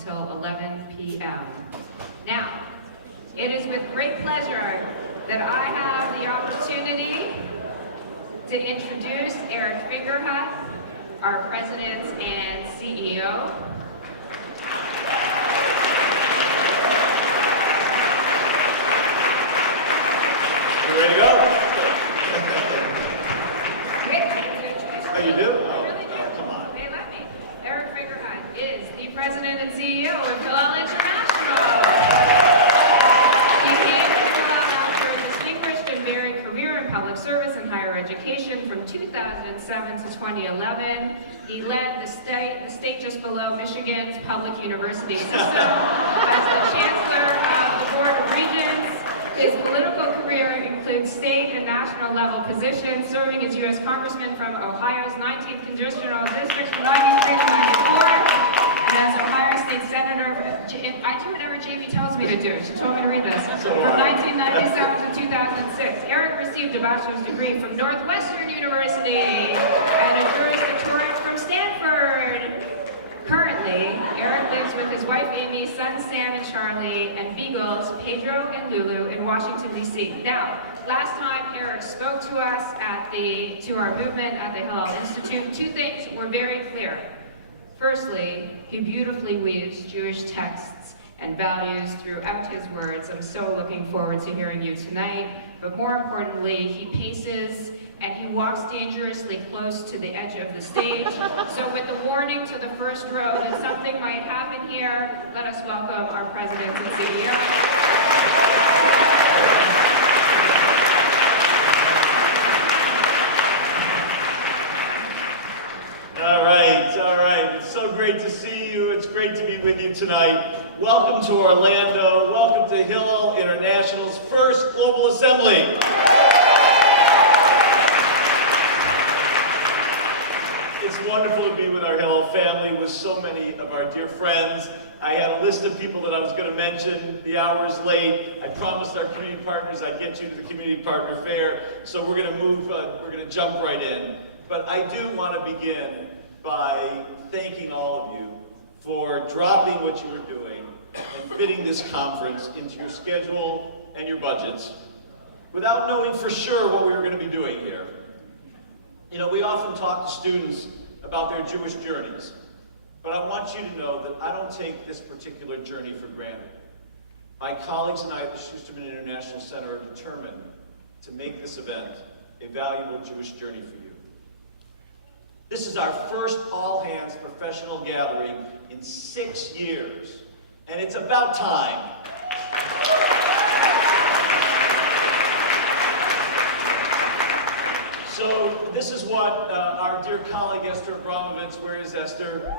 until 11 p.m. Now, it is with great pleasure that I have the opportunity to introduce Eric Fingerhut, our President and CEO. You ready to go? How you do? Oh, come on. They let me. Eric Fingerhut is the President and CEO of Hillel International. He came to Hillel after a distinguished and varied career in public service and higher education from 2007 to 2011. He led the state just below Michigan's public university system as the Chancellor of the Board of Regents. His political career includes state and national level positions, serving as U.S. Congressman from Ohio's 19th Congressional District from 93 to 94, and as Ohio State Senator. I do whatever Jamie tells me to do. She told me to read this. From 1997 to 2006, Eric received a bachelor's degree from Northwestern University and a Juris Doctorate from Stanford. Currently, Eric lives with his wife Amy, sons Sam and Charlie, and beagles Pedro and Lulu in Washington, D.C. Now, last time Eric spoke to us to our movement at the Hillel Institute, two things were very clear. Firstly, he beautifully weaves Jewish texts and values throughout his words. I'm so looking forward to hearing you tonight. But more importantly, he paces and he walks dangerously close to the edge of the stage. So with the warning to the first row that something might happen here, let us welcome our President and CEO. All right. It's so great to see you. It's great to be with you tonight. Welcome to Orlando. Welcome to Hillel International's first Global Assembly. It's wonderful to be with our Hillel family, with so many of our dear friends. I had a list of people that I was going to mention. The hour is late. I promised our community partners I'd get you to the community partner fair, so we're going to move. We're going to jump right in. But I do want to begin by thanking all of you for dropping what you were doing and fitting this conference into your schedule and your budgets without knowing for sure what we were going to be doing here. You know, we often talk to students about their Jewish journeys, but I want you to know that I don't take this particular journey for granted. My colleagues and I at the Schusterman International Center are determined to make this event a valuable Jewish journey for you. This is our first all-hands professional gathering in 6 years, and it's about time. So this is what our dear colleague Esther Abramovitz, where is Esther?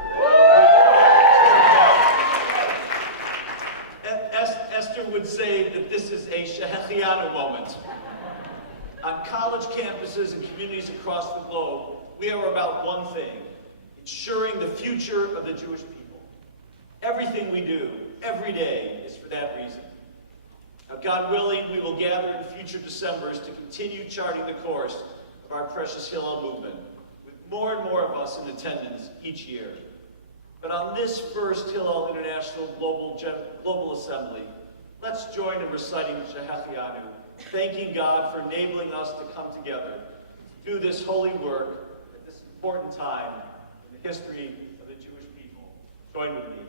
Esther would say that this is a Shehechianu moment. On college campuses and communities across the globe, we are about one thing: ensuring the future of the Jewish people. Everything we do, every day, is for that reason. Now, God willing, we will gather in future Decembers to continue charting the course of our precious Hillel movement, with more and more of us in attendance each year. But on this first Hillel International Global Assembly, let's join in reciting Shehechianu, thanking God for enabling us to come together to do this holy work at this important time in the history of the Jewish people. Join with me.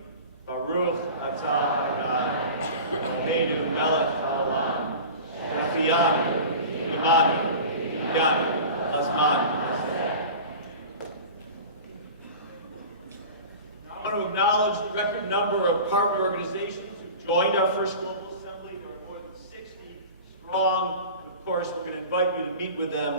Baruch atah Adonai, Eloheinu melech haolam, Shehechianu, imanu, yanu, lazman. I want to acknowledge the record number of partner organizations who joined our first Global Assembly. There are more than 60 strong. And of course, we're going to invite you to meet with them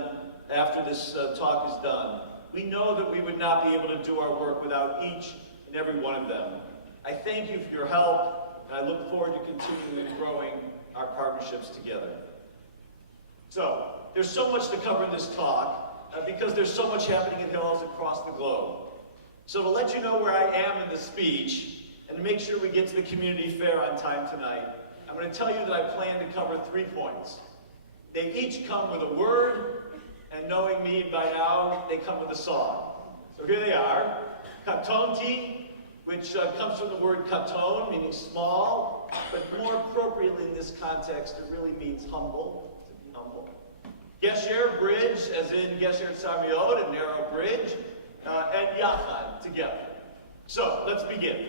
after this talk is done. We know that we would not be able to do our work without each and every one of them. I thank you for your help, and I look forward to continuing growing our partnerships together. So, there's so much to cover in this talk, because there's so much happening in Hillels across the globe. So to let you know where I am in the speech, and to make sure we get to the community fair on time tonight, I'm going to tell you that I plan to cover 3 points. They each come with a word, and knowing me by now, they come with a song. So here they are. Katonti which comes from the word katon, meaning small, but more appropriately in this context, it really means humble, to be humble. Gesher, bridge, as in Gesher Tzamiot, a narrow bridge, and Yachad, together. So, let's begin.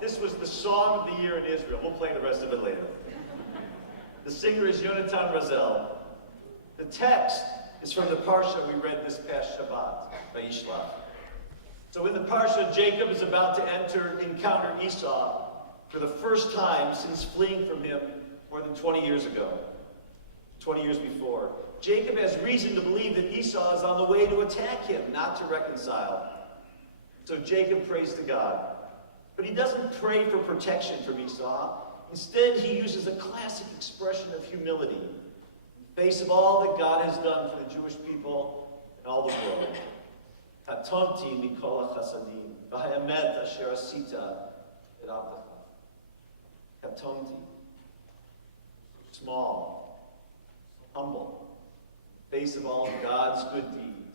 This was the song of the year in Israel. We'll play the rest of it later. The singer is Yonatan Razel. The text is from the Parsha we read this past Shabbat, Vayishlach. So in the Parsha, Jacob is about to encounter Esau for the first time since fleeing from him more than 20 years ago, 20 years before. Jacob has reason to believe that Esau is on the way to attack him, not to reconcile. So Jacob prays to God. But he doesn't pray for protection from Esau. Instead, he uses a classic expression of humility in the face of all that God has done for the Jewish people and all the world. Katonti mikol hachasadim, v'haemet asher asita et avdecha. Katonti, small, humble, in the face of all of God's good deeds,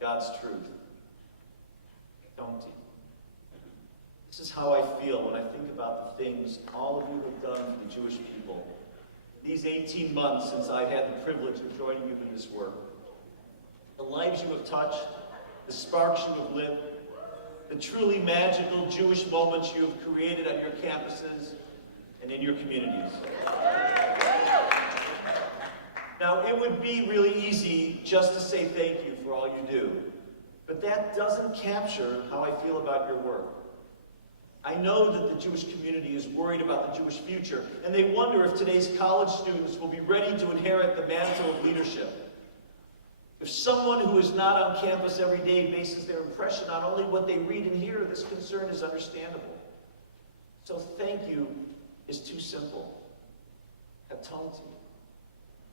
God's truth. Katonti. This is how I feel when I think about the things all of you have done for the Jewish people. These 18 months since I had the privilege of joining you in this work. The lives you have touched, the sparks you have lit, the truly magical Jewish moments you have created on your campuses and in your communities. Now, it would be really easy just to say thank you for all you do, but that doesn't capture how I feel about your work. I know that the Jewish community is worried about the Jewish future, and they wonder if today's college students will be ready to inherit the mantle of leadership. If someone who is not on campus every day bases their impression on only what they read and hear, this concern is understandable. So thank you is too simple. Katonti,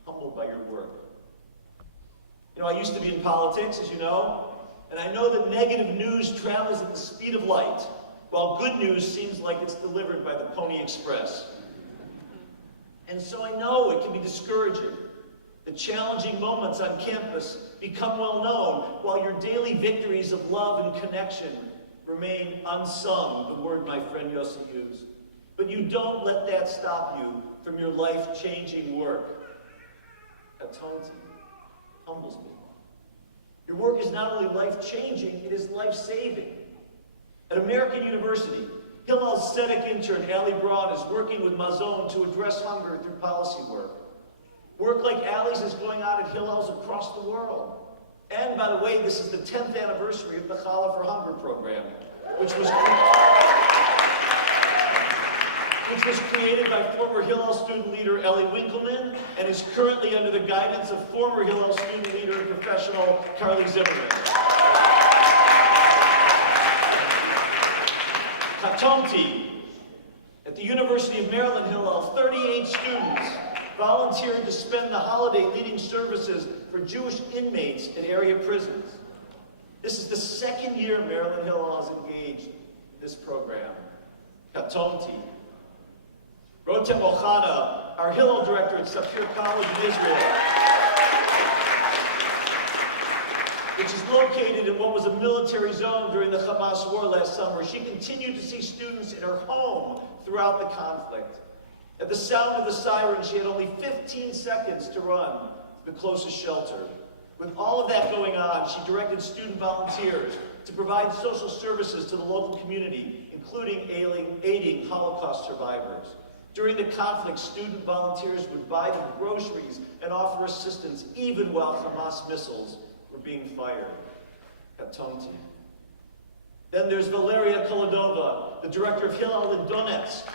humbled by your work. You know, I used to be in politics, as you know, and I know that negative news travels at the speed of light, while good news seems like it's delivered by the Pony Express. And so I know it can be discouraging. The challenging moments on campus become well known, while your daily victories of love and connection remain unsung, the word my friend Yossi used. But you don't let that stop you from your life-changing work. Katonti humbles me. Your work is not only life-changing, it is life-saving. At American University, Hillel's SEDEC intern, Ali Braun, is working with Mazon to address hunger through policy work. Work like Ali's is going on at Hillel's across the world. And, by the way, this is the 10th anniversary of the Challah for Hunger program, which was created by former Hillel student leader Ellie Winkleman and is currently under the guidance of former Hillel student leader and professional Carly Zimmerman. Katonti. At the University of Maryland Hillel, 38 students volunteered to spend the holiday leading services for Jewish inmates in area prisons. This is the second year Maryland Hillel has engaged in this program. Katonti. Rotem Ochana, our Hillel director at Sapphire College in Israel, which is located in what was a military zone during the Hamas war last summer. She continued to see students in her home throughout the conflict. At the sound of the siren, she had only 15 seconds to run to the closest shelter. With all of that going on, she directed student volunteers to provide social services to the local community, including aiding Holocaust survivors. During the conflict, student volunteers would buy them groceries and offer assistance even while Hamas missiles were being fired. Katonti. Then there's Valeria Kolodova, the director of Hillel in Donetsk.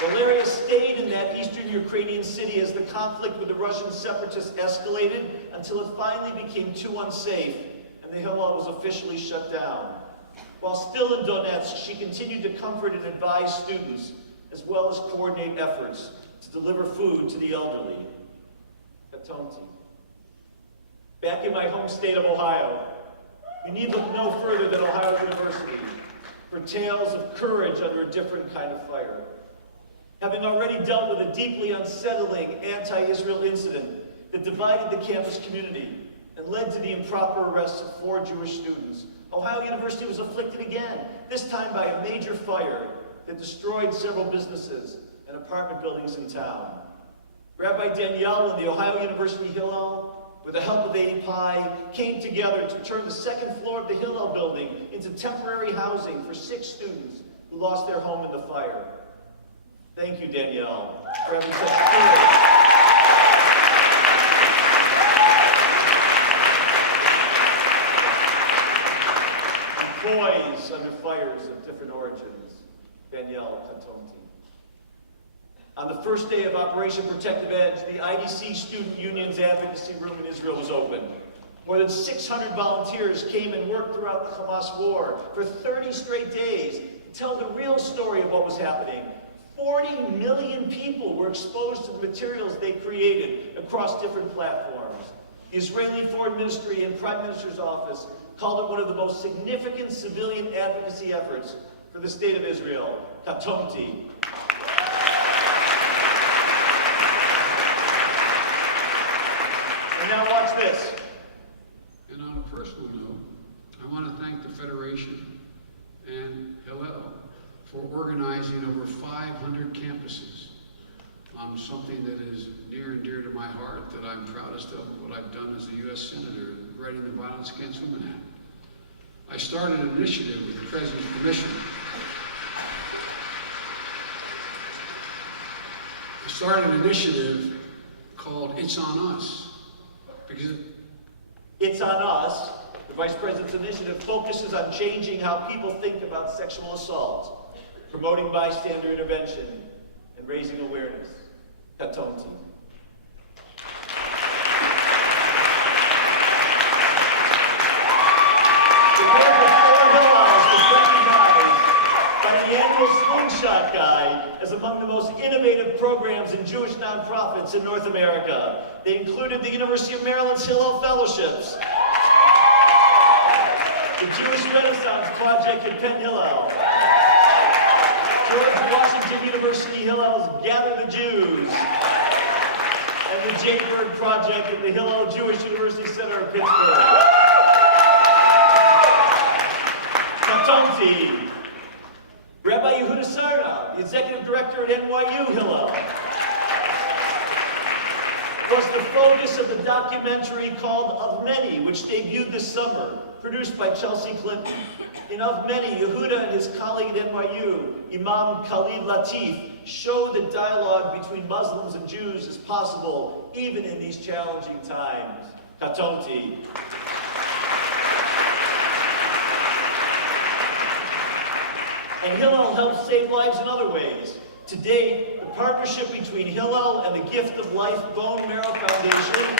Valeria stayed in that eastern Ukrainian city as the conflict with the Russian separatists escalated until it finally became too unsafe and the Hillel was officially shut down. While still in Donetsk, she continued to comfort and advise students, as well as coordinate efforts to deliver food to the elderly. Katonti. Back in my home state of Ohio, we need look no further than Ohio University for tales of courage under a different kind of fire. Having already dealt with a deeply unsettling anti-Israel incident that divided the campus community and led to the improper arrests of 4 Jewish students, Ohio University was afflicted again, this time by a major fire that destroyed several businesses and apartment buildings in town. Rabbi Danielle and the Ohio University Hillel, with the help of API, came together to turn the second floor of the Hillel building into temporary housing for 6 students who lost their home in the fire. Thank you, Danielle, for having such courage. Boys under fires of different origins. Danielle Katonti. On the first day of Operation Protective Edge, the IDC Student Union's advocacy room in Israel was open. More than 600 volunteers came and worked throughout the Hamas war for 30 straight days to tell the real story of what was happening. 40 million people were exposed to the materials they created across different platforms. The Israeli Foreign Ministry and Prime Minister's office called it one of the most significant civilian advocacy efforts for the state of Israel. Katonti. And now watch this. And on a personal note, I want to thank the Federation and Hillel for organizing over 500 campuses on something that is near and dear to my heart, that I'm proudest of what I've done as a U.S. Senator, writing the Violence Against Women Act. I started an initiative with the President's permission. I started an initiative called It's on Us, because It's on Us, the Vice President's initiative, focuses on changing how people think about sexual assault, promoting bystander intervention, and raising awareness. Katonti. The annual Slingshot Guide as among the most innovative programs in Jewish nonprofits in North America. They included the University of Maryland's Hillel Fellowships, the Jewish Renaissance Project at Penn Hillel, George Washington University Hillel's Gather the Jews, and the Jay Bird Project at the Hillel Jewish University Center of Pittsburgh. Katonti. Rabbi Yehuda Sarna, the executive director at NYU Hillel, was the focus of the documentary called Of Many, which debuted this summer, produced by Chelsea Clinton. In Of Many, Yehuda and his colleague at NYU, Imam Khalid Latif, show that dialogue between Muslims and Jews is possible, even in these challenging times. Katonti. And Hillel helps save lives in other ways. To date, the partnership between Hillel and the Gift of Life Bone Marrow Foundation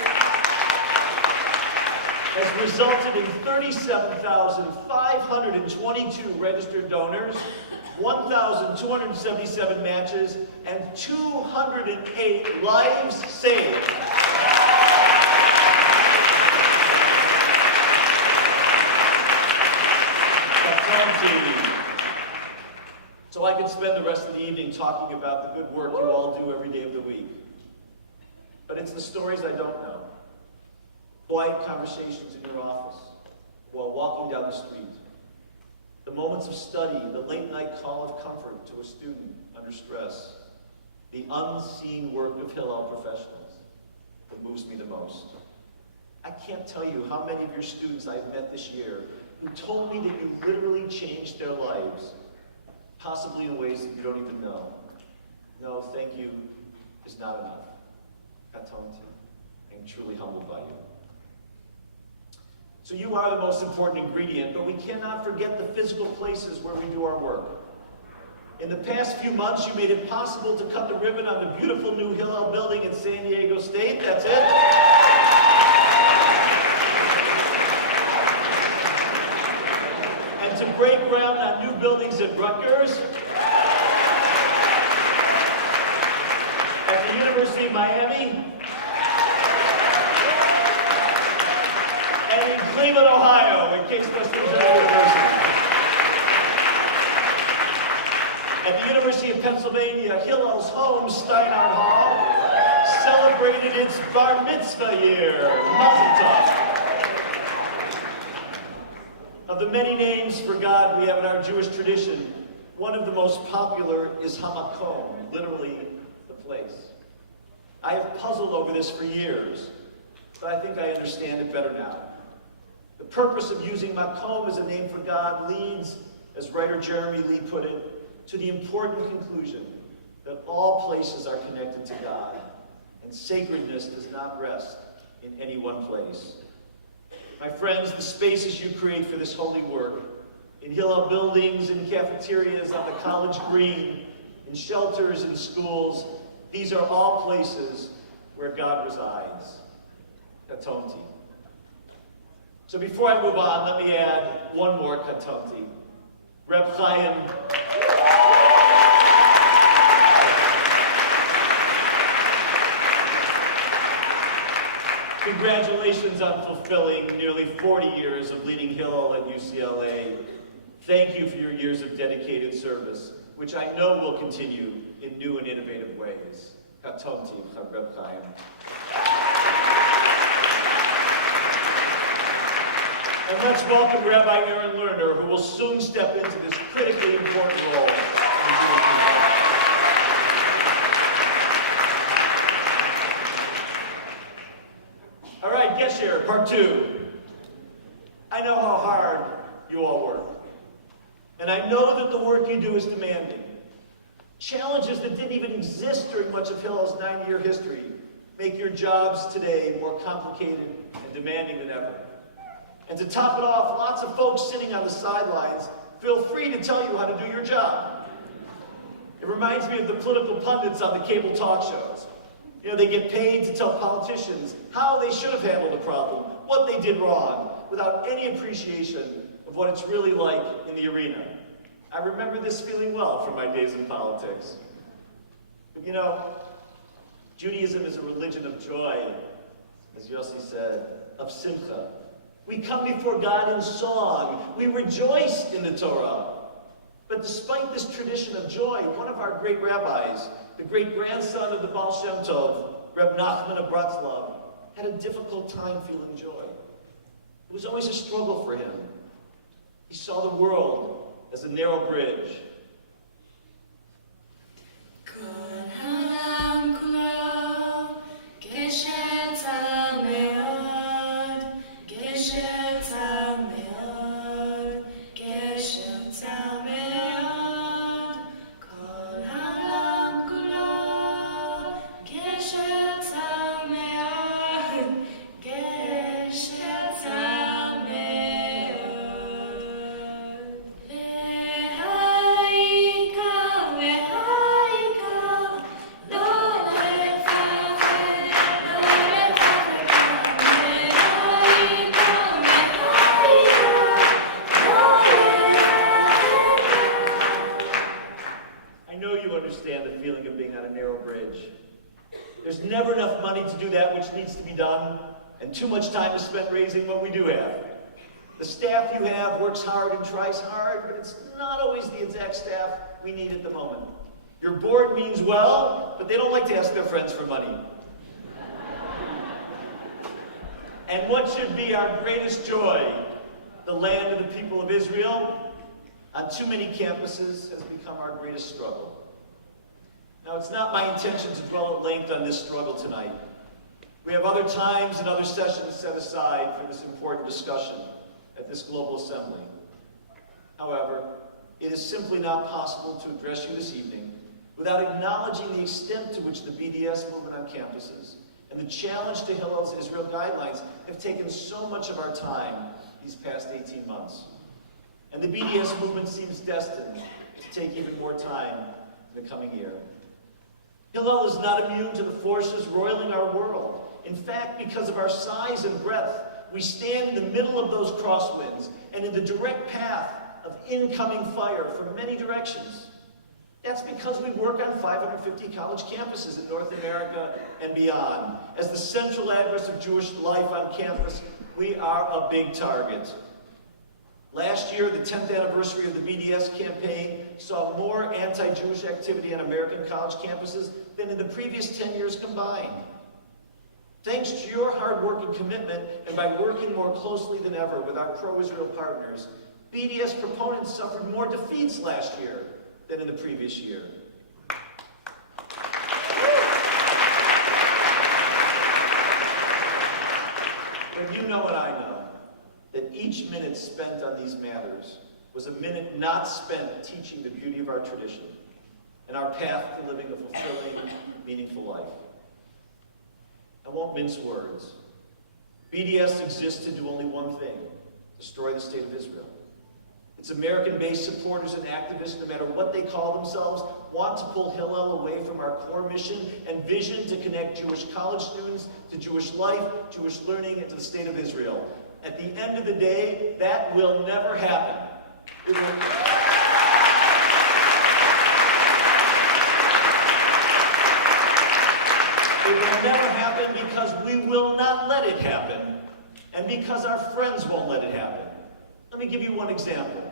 has resulted in 37,522 registered donors, 1,277 matches, and 208 lives saved. Katonti. So I could spend the rest of the evening talking about the good work you all do every day of the week. But it's the stories I don't know. Quiet conversations in your office, while walking down the street. The moments of study, the late night call of comfort to a student under stress. The unseen work of Hillel professionals that moves me the most. I can't tell you how many of your students I've met this year who told me that you literally changed their lives, possibly in ways that you don't even know. No, thank you is not enough. Katonti. I'm truly humbled by you. So you are the most important ingredient, but we cannot forget the physical places where we do our work. In the past few months, you made it possible to cut the ribbon on the beautiful new Hillel building in San Diego State. That's it. And to break ground on new buildings at Rutgers, at the University of Miami, and in Cleveland, Ohio, in case those things are at university. At the University of Pennsylvania, Hillel's home, Steinhardt Hall, celebrated its bar mitzvah year. Mazel tov. Of the many names for God we have in our Jewish tradition, one of the most popular is Hamakom, literally the place. I have puzzled over this for years, but I think I understand it better now. The purpose of using Makom as a name for God leads, as writer Jeremy Lee put it, to the important conclusion that all places are connected to God, and sacredness does not rest in any one place. My friends, the spaces you create for this holy work, in Hillel buildings, in cafeterias, on the college green, in shelters, in schools, these are all places where God resides. Katonti. So before I move on, let me add one more Katonti. Reb Chaim. Congratulations on fulfilling nearly 40 years of leading Hillel at UCLA. Thank you for your years of dedicated service, which I know will continue in new and innovative ways. Katonti, Reb Chaim. And let's welcome Rabbi Aaron Lerner, who will soon step into this critically important role. All right, guest share, part 2. I know how hard you all work. And I know that the work you do is demanding. Challenges that didn't even exist during much of Hillel's 90-year history make your jobs today more complicated and demanding than ever. And to top it off, lots of folks sitting on the sidelines feel free to tell you how to do your job. It reminds me of the political pundits on the cable talk shows. You know, they get paid to tell politicians how they should have handled a problem, what they did wrong, without any appreciation of what it's really like in the arena. I remember this feeling well from my days in politics. But you know, Judaism is a religion of joy, as Yossi said, of simcha. We come before God in song. We rejoice in the Torah. But despite this tradition of joy, one of our great rabbis, the great-grandson of the Baal Shem Tov, Reb Nachman of Bratslav, had a difficult time feeling joy. It was always a struggle for him. He saw the world as a narrow bridge. There's never enough money to do that which needs to be done, and too much time is spent raising what we do have. The staff you have works hard and tries hard, but it's not always the exact staff we need at the moment. Your board means well, but they don't like to ask their friends for money. And what should be our greatest joy, the land of the people of Israel, on too many campuses has become our greatest struggle. Now, it's not my intention to dwell at length on this struggle tonight. We have other times and other sessions set aside for this important discussion at this global assembly. However, it is simply not possible to address you this evening without acknowledging the extent to which the BDS movement on campuses and the challenge to Hillel's Israel guidelines have taken so much of our time these past 18 months. And the BDS movement seems destined to take even more time in the coming year. Hillel is not immune to the forces roiling our world. In fact, because of our size and breadth, we stand in the middle of those crosswinds and in the direct path of incoming fire from many directions. That's because we work on 550 college campuses in North America and beyond. As the central address of Jewish life on campus, we are a big target. Last year, the 10th anniversary of the BDS campaign saw more anti-Jewish activity on American college campuses than in the previous 10 years combined. Thanks to your hard work and commitment, and by working more closely than ever with our pro-Israel partners, BDS proponents suffered more defeats last year than in the previous year. But you know and I know that each minute spent on these matters was a minute not spent teaching the beauty of our tradition and our path to living a fulfilling, meaningful life. I won't mince words. BDS exists to do only one thing: destroy the state of Israel. Its American-based supporters and activists, no matter what they call themselves, want to pull Hillel away from our core mission and vision to connect Jewish college students to Jewish life, Jewish learning, and to the state of Israel. At the end of the day, that will never happen. It will never happen because we will not let it happen, and because our friends won't let it happen. Let me give you one example.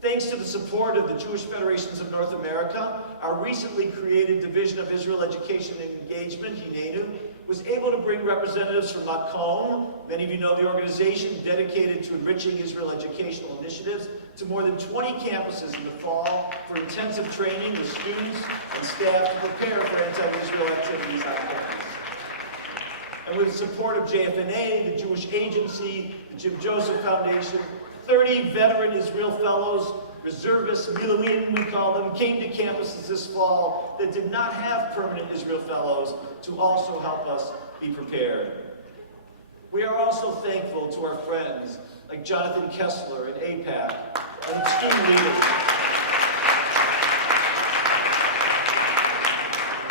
Thanks to the support of the Jewish Federations of North America, our recently created Division of Israel Education and Engagement, Inaugural, was able to bring representatives from Macon, many of you know the organization dedicated to enriching Israel educational initiatives, to more than 20 campuses in the fall for intensive training with students and staff to prepare for anti-Israel activities on campus. And with the support of JFNA, the Jewish Agency, the Jim Joseph Foundation, 30 veteran Israel fellows, reservists, Miluim we call them, came to campuses this fall that did not have permanent Israel fellows to also help us be prepared. We are also thankful to our friends like Jonathan Kessler at APAC and its student leaders,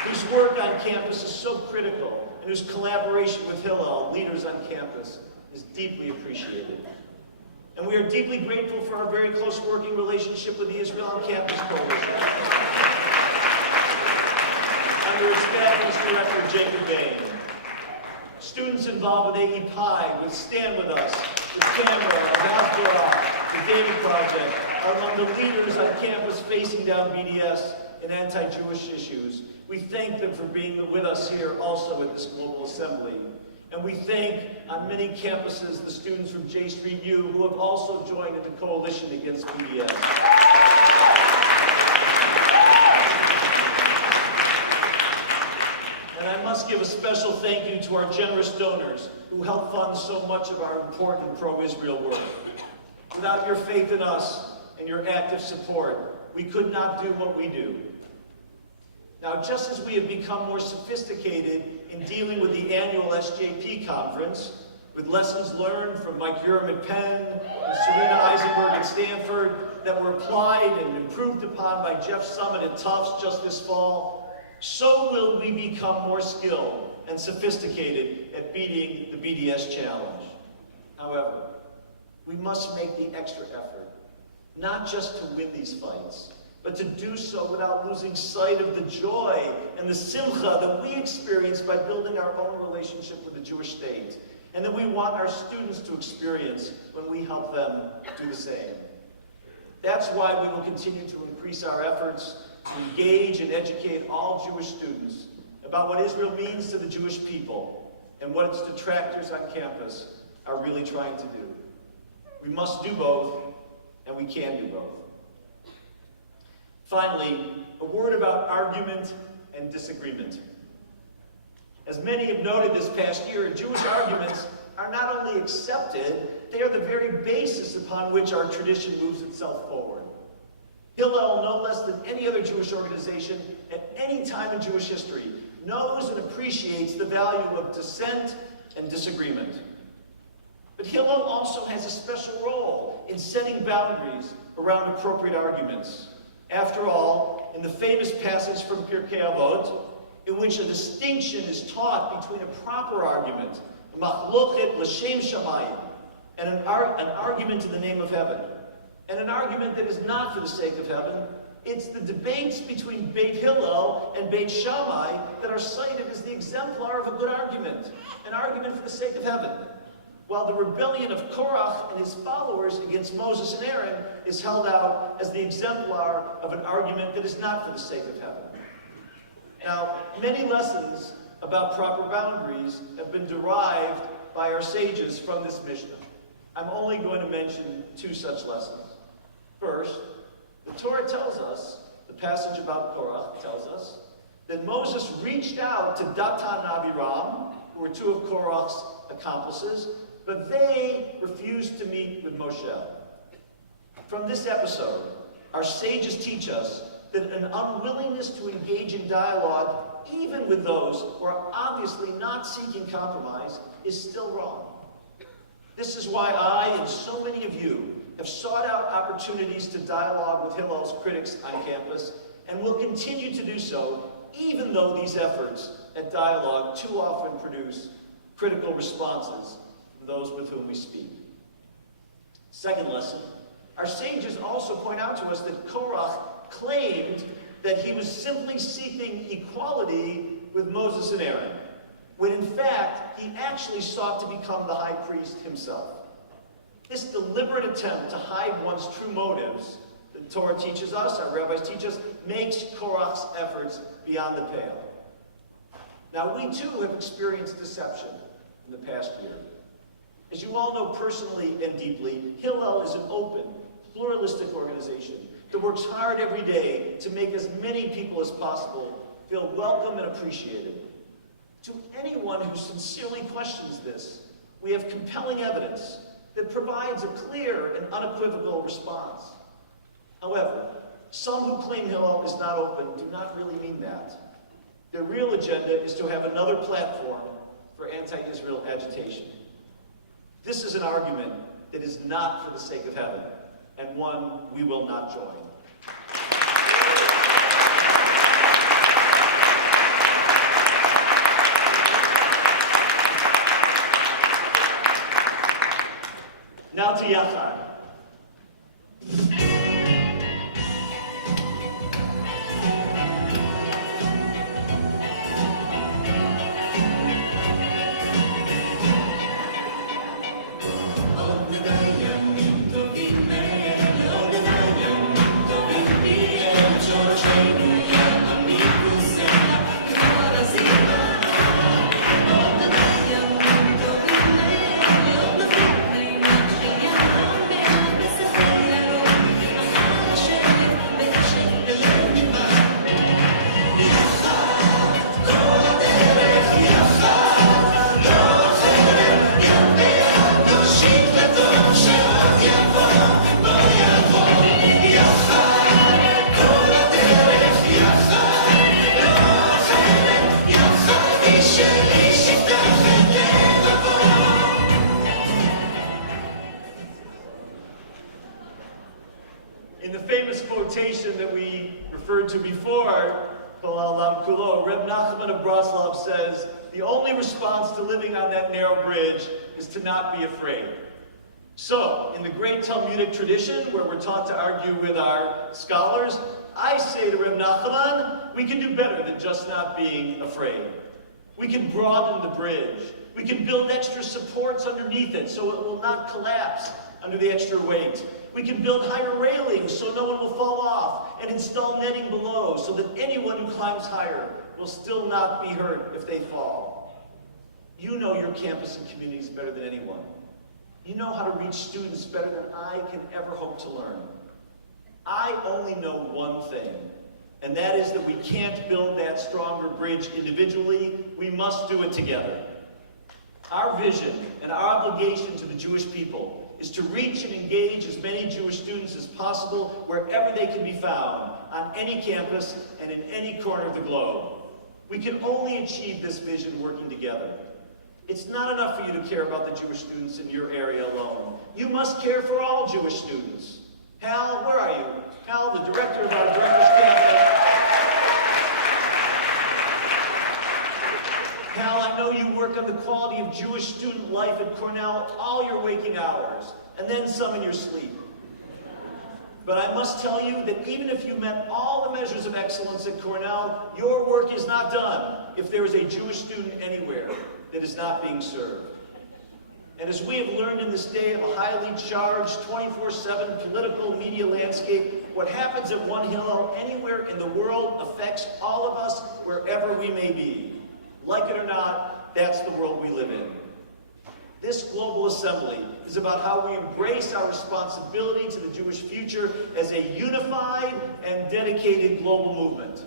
whose work on campus is so critical and whose collaboration with Hillel, leaders on campus, is deeply appreciated. And we are deeply grateful for our very close working relationship with the Israel on Campus Coalition, under its fabulous director, Jacob Bain. Students involved with AEPI, with Stand With Us, with Canberra, with Alpha, the David Project, are among the leaders on campus facing down BDS and anti-Jewish issues. We thank them for being with us here also at this global assembly. And we thank, on many campuses, the students from J Street U who have also joined in the coalition against BDS. And I must give a special thank you to our generous donors who help fund so much of our important pro-Israel work. Without your faith in us and your active support, we could not do what we do. Now, just as we have become more sophisticated in dealing with the annual SJP conference, with lessons learned from Mike Urim at Penn and Serena Eisenberg at Stanford that were applied and improved upon by Jeff Summit at Tufts just this fall, so will we become more skilled and sophisticated at beating the BDS challenge. However, we must make the extra effort, not just to win these fights, but to do so without losing sight of the joy and the simcha that we experience by building our own relationship with the Jewish state, and that we want our students to experience when that we help them do the same. That's why we will continue to increase our efforts to engage and educate all Jewish students about what Israel means to the Jewish people and what its detractors on campus are really trying to do. We must do both, and we can do both. Finally, a word about argument and disagreement. As many have noted this past year, Jewish arguments are not only accepted, they are the very basis upon which our tradition moves itself forward. Hillel, no less than any other Jewish organization at any time in Jewish history, knows and appreciates the value of dissent and disagreement. But Hillel also has a special role in setting boundaries around appropriate arguments. After all, in the famous passage from Pirkei Avot, in which a distinction is taught between a proper argument, a machlochet l'shem shamayim, and an argument in the name of heaven, and an argument that is not for the sake of heaven, it's the debates between Beit Hillel and Beit Shammai that are cited as the exemplar of a good argument, an argument for the sake of heaven, while the rebellion of Korach and his followers against Moses and Aaron is held out as the exemplar of an argument that is not for the sake of heaven. Now, many lessons about proper boundaries have been derived by our sages from this Mishnah. I'm only going to mention two such lessons. First, the Torah tells us, the passage about Korach tells us, that Moses reached out to Datan and Abiram, who were two of Korach's accomplices, but they refused to meet with Moshe. From this episode, our sages teach us that an unwillingness to engage in dialogue, even with those who are obviously not seeking compromise, is still wrong. This is why I and so many of you have sought out opportunities to dialogue with Hillel's critics on campus, and will continue to do so, even though these efforts at dialogue too often produce critical responses from those with whom we speak. Second lesson, our sages also point out to us that Korach claimed that he was simply seeking equality with Moses and Aaron, when in fact he actually sought to become the high priest himself. This deliberate attempt to hide one's true motives, the Torah teaches us, our rabbis teach us, makes Korach's efforts beyond the pale. Now, we too have experienced deception in the past year. As you all know personally and deeply, Hillel is an open, pluralistic organization that works hard every day to make as many people as possible feel welcome and appreciated. To anyone who sincerely questions this, we have compelling evidence that provides a clear and unequivocal response. However, some who claim Hillel is not open do not really mean that. Their real agenda is to have another platform for anti-Israel agitation. This is an argument that is not for the sake of heaven, and one we will not join. Now to Yachad. In the famous quotation that we referred to before, Reb Nachman of Breslov says, the only response to living on that narrow bridge is to not be afraid. So, in the great Talmudic tradition, where we're taught to argue with our scholars, I say to Reb Nachman, we can do better than just not being afraid. We can broaden the bridge. We can build extra supports underneath it so it will not collapse under the extra weight. We can build higher railings so no one will fall off, and install netting below so that anyone who climbs higher will still not be hurt if they fall. You know your campus and communities better than anyone. You know how to reach students better than I can ever hope to learn. I only know one thing, and that is that we can't build that stronger bridge individually. We must do it together. Our vision and our obligation to the Jewish people is to reach and engage as many Jewish students as possible wherever they can be found, on any campus and in any corner of the globe. We can only achieve this vision working together. It's not enough for you to care about the Jewish students in your area alone. You must care for all Jewish students. Hal, where are you? Hal, the director of our Director's Cabinet. Hal, I know you work on the quality of Jewish student life at Cornell all your waking hours, and then some in your sleep. But I must tell you that even if you met all the measures of excellence at Cornell, your work is not done if there is a Jewish student anywhere that is not being served. And as we have learned in this day of a highly charged 24/7 political media landscape, what happens at one Hillel anywhere in the world affects all of us wherever we may be. Like it or not, that's the world we live in. This global assembly is about how we embrace our responsibility to the Jewish future as a unified and dedicated global movement.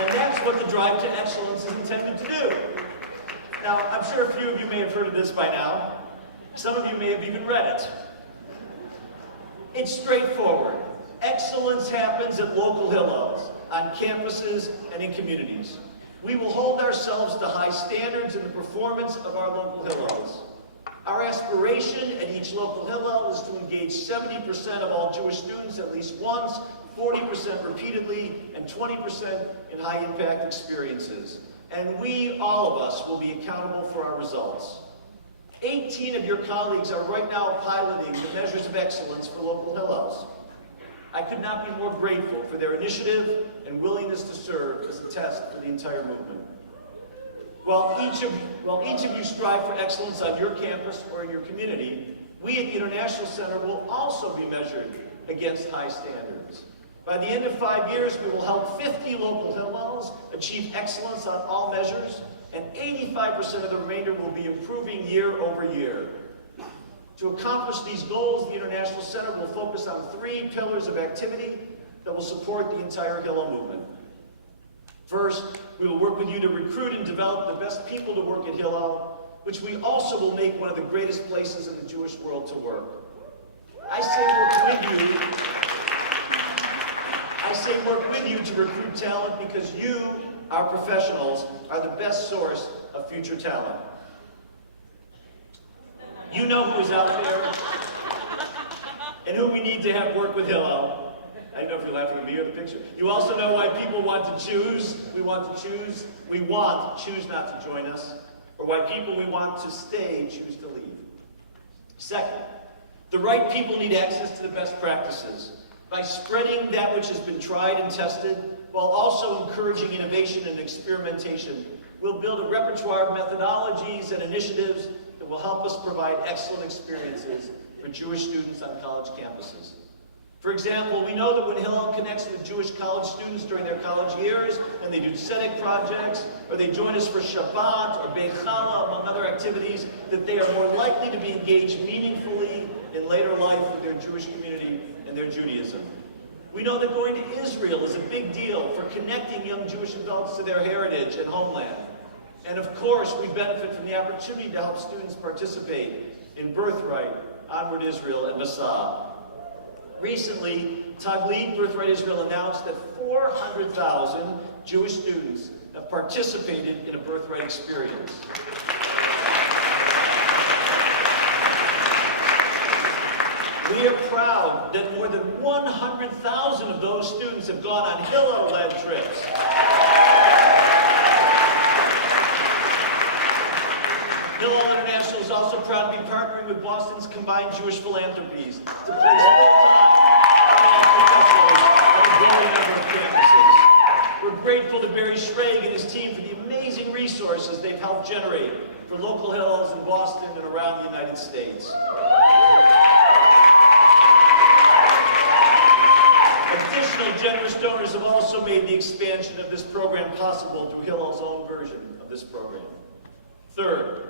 And that's what the Drive to Excellence is intended to do. Now, I'm sure a few of you may have heard of this by now. Some of you may have even read it. It's straightforward. Excellence happens at local Hillels, on campuses and in communities. We will hold ourselves to high standards in the performance of our local Hillels. Our aspiration at each local Hillel is to engage 70% of all Jewish students at least once, 40% repeatedly, and 20% in high-impact experiences. And we, all of us, will be accountable for our results. 18 of your colleagues are right now piloting the measures of excellence for local Hillels. I could not be more grateful for their initiative and willingness to serve as a test for the entire movement. While each of you strive for excellence on your campus or in your community, we at the International Center will also be measured against high standards. By the end of 5 years, we will help 50 local Hillels achieve excellence on all measures, and 85% of the remainder will be improving year over year. To accomplish these goals, the International Center will focus on 3 pillars of activity that will support the entire Hillel movement. First, we will work with you to recruit and develop the best people to work at Hillel, which we also will make one of the greatest places in the Jewish world to work. I say work with you to recruit talent because you, our professionals, are the best source of future talent. You know who is out there and who we need to have work with Hillel. I don't know if you're laughing at me or the picture. You also know why people want to choose. We want to choose. We want choose not to join us, or why people we want to stay choose to leave. Second, the right people need access to the best practices. By spreading that which has been tried and tested, while also encouraging innovation and experimentation, we'll build a repertoire of methodologies and initiatives that will help us provide excellent experiences for Jewish students on college campuses. For example, we know that when Hillel connects with Jewish college students during their college years, and they do tzedek projects, or they join us for Shabbat or Beichala, among other activities, that they are more likely to be engaged meaningfully in later life with their Jewish community and their Judaism. We know that going to Israel is a big deal for connecting young Jewish adults to their heritage and homeland. And of course, we benefit from the opportunity to help students participate in Birthright, Onward Israel, and Masa. Recently, Taglit Birthright Israel announced that 400,000 Jewish students have participated in a Birthright experience. We are proud that more than 100,000 of those students have gone on Hillel-led trips. Hillel International is also proud to be partnering with Boston's Combined Jewish Philanthropies to place full-time professionals on a growing number of campuses. We're grateful to Barry Schrage and his team for the amazing resources they've helped generate for local Hillels in Boston and around the United States. Additional generous donors have also made the expansion of this program possible through Hillel's own version of this program. Third,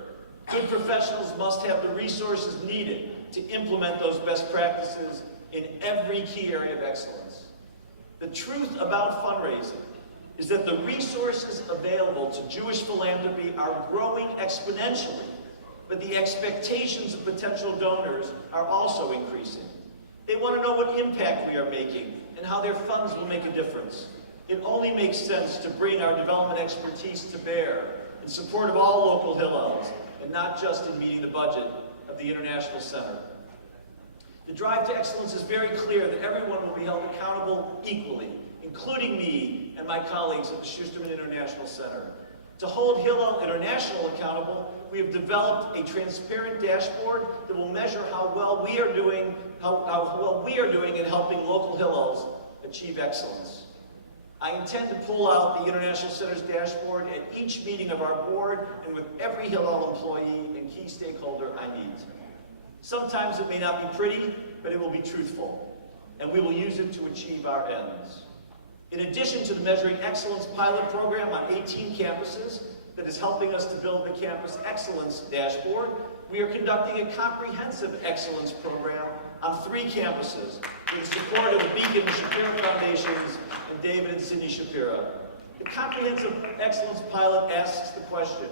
good professionals must have the resources needed to implement those best practices in every key area of excellence. The truth about fundraising is that the resources available to Jewish philanthropy are growing exponentially, but the expectations of potential donors are also increasing. They want to know what impact we are making and how their funds will make a difference. It only makes sense to bring our development expertise to bear in support of all local Hillels, and not just in meeting the budget of the International Center. The drive to excellence is very clear that everyone will be held accountable equally, including me and my colleagues at the Schusterman International Center. To hold Hillel International accountable, we have developed a transparent dashboard that will measure how well we are doing in helping local Hillels achieve excellence. I intend to pull out the International Center's dashboard at each meeting of our board and with every Hillel employee and key stakeholder I meet. Sometimes it may not be pretty, but it will be truthful, and we will use it to achieve our ends. In addition to the Measuring Excellence pilot program on 18 campuses that is helping us to build the Campus Excellence Dashboard, we are conducting a comprehensive excellence program on 3 campuses with the support of the Beacon and Shapiro Foundations and David and Cindy Shapiro. The Comprehensive Excellence Pilot asks the question,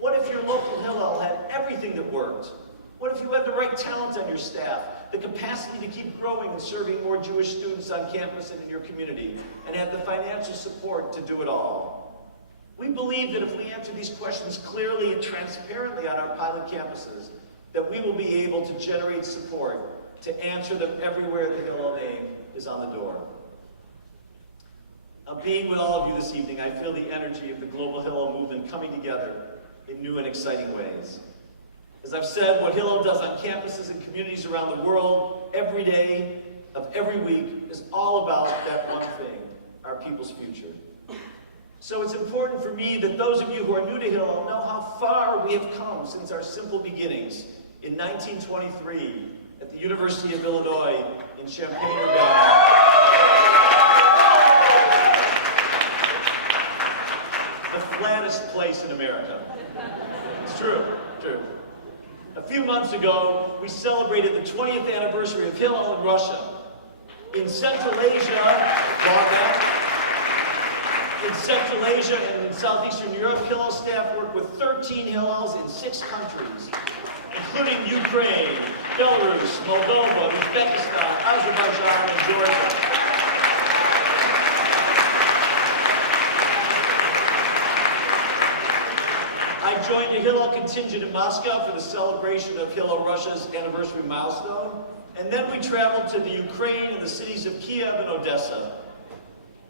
what if your local Hillel had everything that worked? What if you had the right talent on your staff, the capacity to keep growing and serving more Jewish students on campus and in your community, and had the financial support to do it all? We believe that if we answer these questions clearly and transparently on our pilot campuses, that we will be able to generate support to answer them everywhere the Hillel name is on the door. Being with all of you this evening, I feel the energy of the global Hillel movement coming together in new and exciting ways. As I've said, what Hillel does on campuses and communities around the world every day of every week is all about that one thing, our people's future. So it's important for me that those of you who are new to Hillel know how far we have come since our simple beginnings in 1923 at the University of Illinois in Champaign-Urbana. The flattest place in America. It's true, true. A few months ago, we celebrated the 20th anniversary of Hillel in Russia. In Central Asia, and in Southeastern Europe, Hillel staff work with 13 Hillels in 6 countries, including Ukraine, Belarus, Moldova, Uzbekistan, Azerbaijan, and Georgia. I joined a Hillel contingent in Moscow for the celebration of Hillel Russia's anniversary milestone, and then we traveled to the Ukraine and the cities of Kiev and Odessa.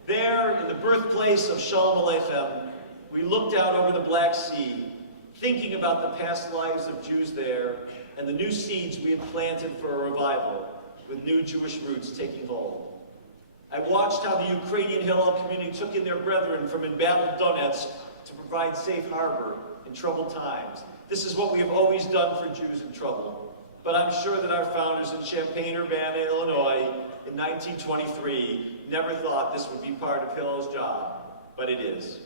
There, in the birthplace of Shalom Aleichem, we looked out over the Black Sea, thinking about the past lives of Jews there and the new seeds we had planted for a revival with new Jewish roots taking hold. I watched how the Ukrainian Hillel community took in their brethren from embattled Donetsk to provide safe harbor in troubled times. This is what we have always done for Jews in trouble. But I'm sure that our founders in Champaign-Urbana, Illinois, in 1923, never thought this would be part of Hillel's job, but it is.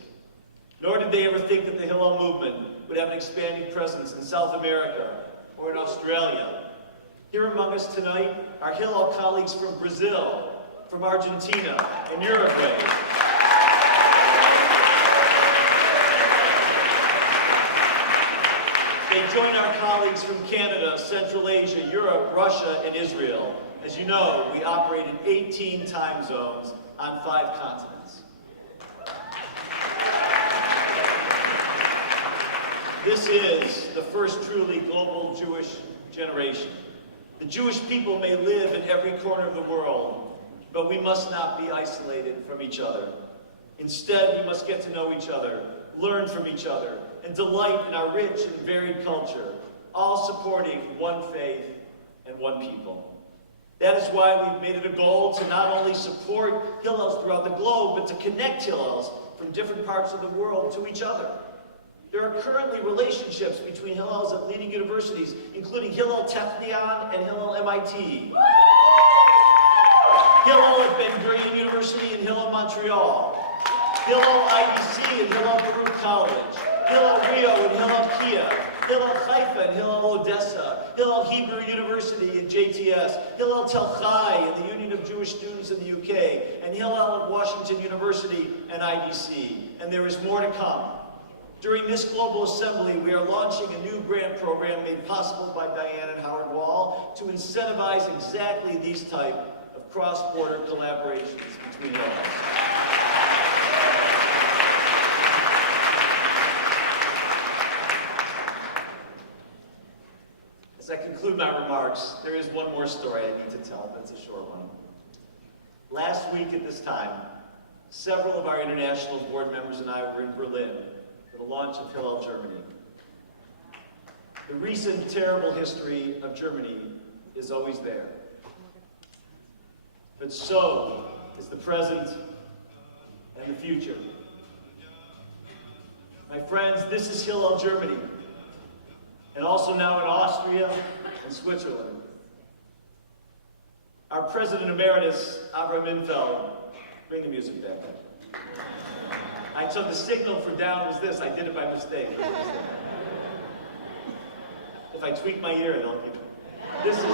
Nor did they ever think that the Hillel movement would have an expanding presence in South America or in Australia. Here among us tonight are Hillel colleagues from Brazil, from Argentina, and Uruguay. They join our colleagues from Canada, Central Asia, Europe, Russia, and Israel. As you know, we operate in 18 time zones on 5 continents. This is the first truly global Jewish generation. The Jewish people may live in every corner of the world, but we must not be isolated from each other. Instead, we must get to know each other, learn from each other, and delight in our rich and varied culture, all supporting one faith and one people. That is why we've made it a goal to not only support Hillels throughout the globe, but to connect Hillels from different parts of the world to each other. There are currently relationships between Hillels at leading universities, including Hillel Technion and Hillel MIT. Hillel at Ben Gurion University and Hillel Montreal. Hillel IBC and Hillel Baruch College. Hillel Rio and Hillel Kia. Hillel Haifa and Hillel Odessa. Hillel Hebrew University and JTS. Hillel Tel Chai and the Union of Jewish Students in the UK. And Hillel at Washington University and IDC. And there is more to come. During this global assembly, we are launching a new grant program made possible by Diane and Howard Wall to incentivize exactly these type of cross-border collaborations between us. As I conclude my remarks, there is one more story I need to tell, but it's a short one. Last week at this time, several of our international board members and I were in Berlin for the launch of Hillel Germany. The recent terrible history of Germany is always there. But so is the present and the future. My friends, this is Hillel Germany, and also now in Austria and Switzerland. Our President Emeritus, Avraham Infeld, bring the music back up. I took the signal for down was this. I did it by mistake. If I tweak my ear, I'll give it. This is...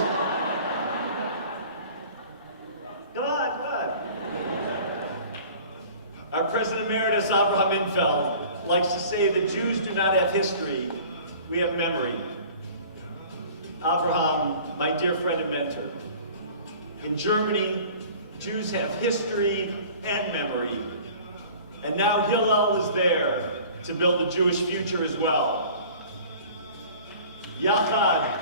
Come on, come on. Our President Emeritus, Avraham Infeld, likes to say that Jews do not have history, we have memory. Avraham, my dear friend and mentor. In Germany, Jews have history and memory. And now Hillel is there to build a Jewish future as well. Yachad